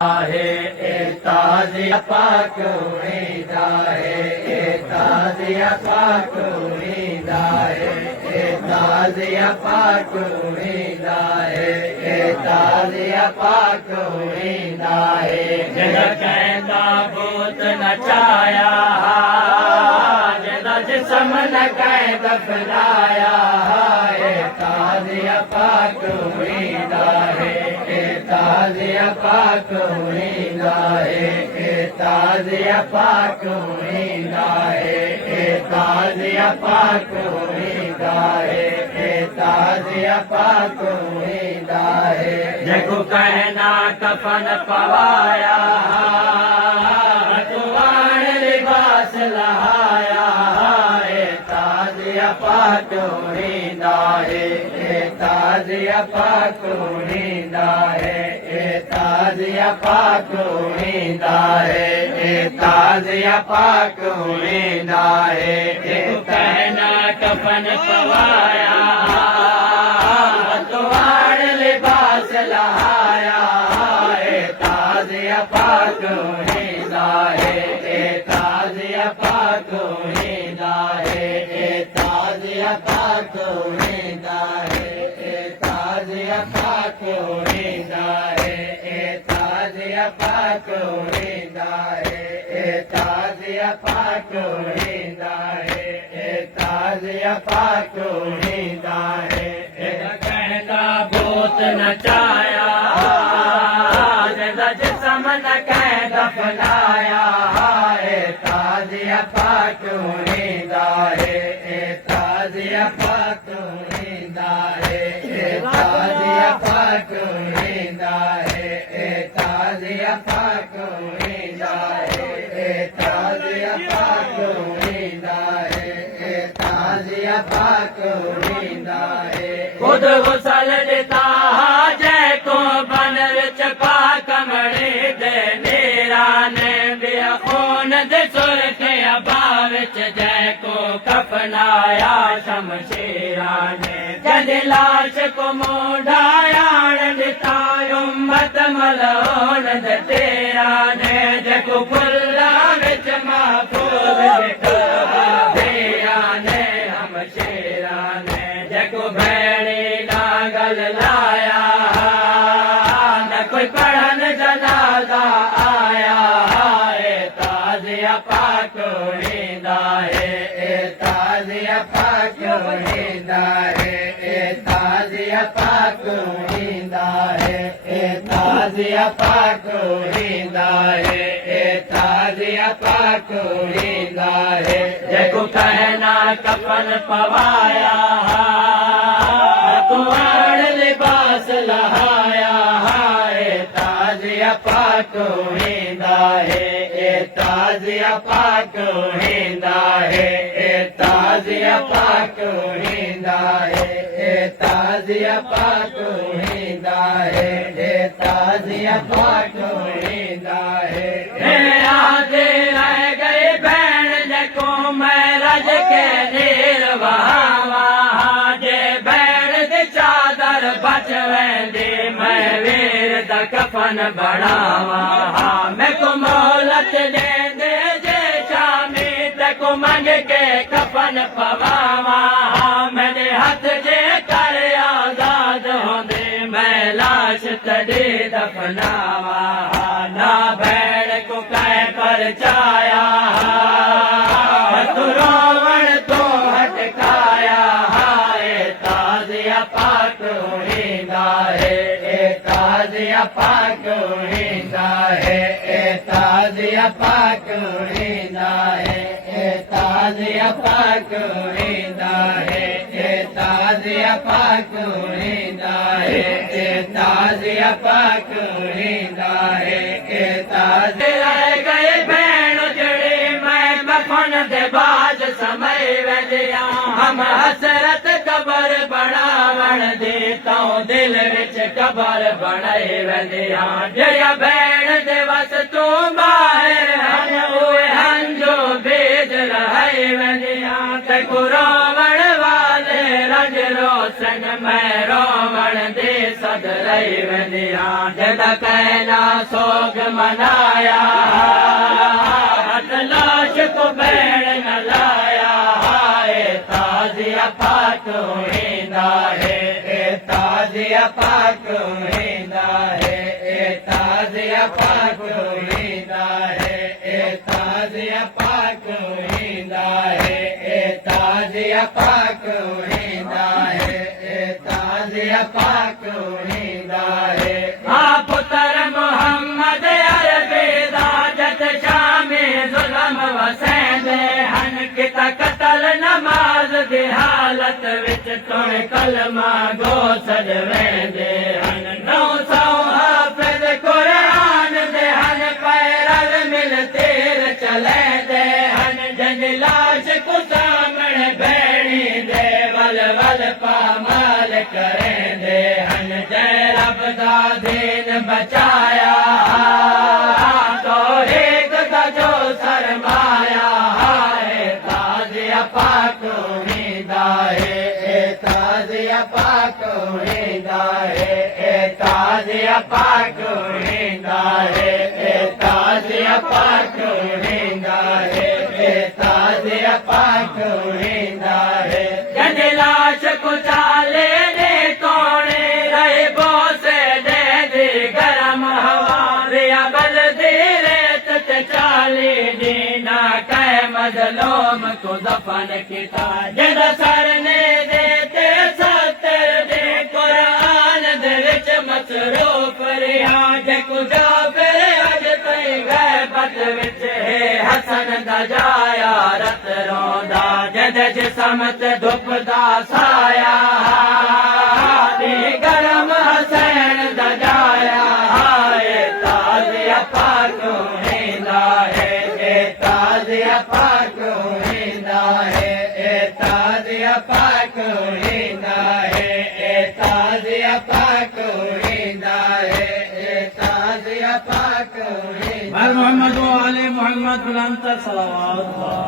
ताज़िया पाक वेंदा है, ताज़िया पाक वेंदा है, ताज़िया पाक वेंदा है, ताज़िया पाक वेंदा है। जंहिंजा कहंदा भूत नचाया, जंहिंजा जिस्म न कंहिं दफ़नाया, ताज़िया पाक वेंदा है, ताज़िया पाक वेंदा है, ताज़िया पाक वेंदा है, ताज़िया पाक वेंदा है, ताज़िया पाक वेंदा है। जेको कहना कफन पवाया, अतवाण लिबास लहाया, ताज़िया पाक वेंदा है, ताज़िया पाक वेंदा है, ताज़िया पाक वेंदा है, ताज़िया पाक वेंदा है। कहना कफन पवाया, अतवाण लिबास लहाया, ताज़िया पाक वेंदा है, ताज़िया पाक वेंदा है, ताज़िया पाक वेंदा है, ताज़िया पाक वेंदा है, ताज़िया पाक वेंदा है, ताज़िया पाक वेंदा है, ताज़िया पाक वेंदा है। कहंदा भूत नचाया, जंहिंजा जिस्म न कंहिं दफ़नाया, ताज़िया पाक वेंदा है, ताज़िया पाक वेंदा है, ताज़िया पाक वेंदा है, ताज़िया पाक वेंदा है, ताज़िया पाक वेंदा है, ताज़िया पाक वेंदा है। खुद गुसल ॾिता जंहिंको बन विच पाक मणे दे नेराने ॿिया खून दे सुर्खे अबा विच जंहिंको कफनाया शमशेराने। जंहिंजी लाश को मोढ़ायाण ॾिता उम्मत मलहोन दे तेराने। जेको फुल्ला विच महफूज़ ॾिठो देयाने हमशेराने। जेको भेड़ी नागल लाया, न कोई पढ़न जनाज़ा आया, ताज़िया पाक वेंदा है, ताज़िया पाक वेंदा है, ताज़िया पाक वेंदा है, ताज़िया पाक वेंदा है, ताज़िया पाक वेंदा है। जेको कहना कफन पवाया, अतवाण लिबास लहाया, ताज़िया पाक वेंदा है, ताज़िया पाक वेंदा है, ताज़िया पाक वेंदा है, ताज़िया पाक वेंदा है, ताज़िया पाक वेंदा है। आदे रह गए भेण जेको मैं रज के नीर वहावा, जे भेण दी चादर बच वेंदी मैं वीर दा कफन बनावा। मैं को मोहलत दे दे जे शामी तेको मंग के कफन पवावा। मेरे हाथ जे कर आजाद होंदे मैं लाश तड़े दफनावा। ना भेड़ को कह पर चाया, तू रोवण तो हटकाया, ताज़िया पाक वेंदा है, ताज़िया पाक वेंदा है, ताज़िया पाक वेंदा है, ताज़िया पाक वेंदा है, ताज़िया पाक वेंदा है, ताज़िया पाक वेंदा है। ताज़िया गए भेण जड़े मैं मखन दे बाज समय वेंदिया। हम हसरत कबर बनावण दे तो दिल विच कबर बनाए वेंदिया। जड़िया भेण दे वस तू बाहिर हन उहे हंजो बेज रहे वेंदिया। ते को रोवण वाले रंज रोशन मैं रोवण दे सद रही वंदिया जद कहना सोग मनाया हथ लाश को बैण न लाया हाय ताजिया पाक वेंदा है ताजिया पाक वेंदा है ताजिया पाक वेंदा है ताजिया पाक वेंदा है ताजिया पाक वेंदा है ताजिया पाक वेंदा है हाँ पुत्र मोहम्मद अरबेदा जत शामे जुल्म वसैंदे हन कित कतल नमाज दी हालत विच तुण कलमा गो सजवेंदे हन 900 हाफिज कुरान दे हन पैरल मिल तेर चलेंदे हन जंज लाश को सामने भैणी दे वल वल पामाल करेंदे हन जय रब दा दीन बचाया तो एक दा जो सरमाया हाय ताजिया पाक वेंदा है ताजिया पाक वेंदा है ताजिया पाक वेंदा है ताजिया पाक वेंदा है ताजिया पाक वेंदा है जंज लाश को चाले ने तोड़े रहे बोसे दे दी गरम हवा रिया बल दे रेत ते चाले दीना कै मजलूम को दफन किता जद सर ने देते 70 दे कुरान दे विच मसरूफ रिया जे को जाफिर अज तई गैबत विच है हसन दा जाया रत रोंदा जद जिस्म ते धुपदा साया दी गरम हसैन दा जाया हाय ताजिया पाक वेंदा है ताजिया पाक वेंदा है ताजिया पाक वेंदा है ताजिया पाक वेंदा है ताजिया पाक वेंदा मोहम्मद व आले मोहम्मद बुलंद सलावत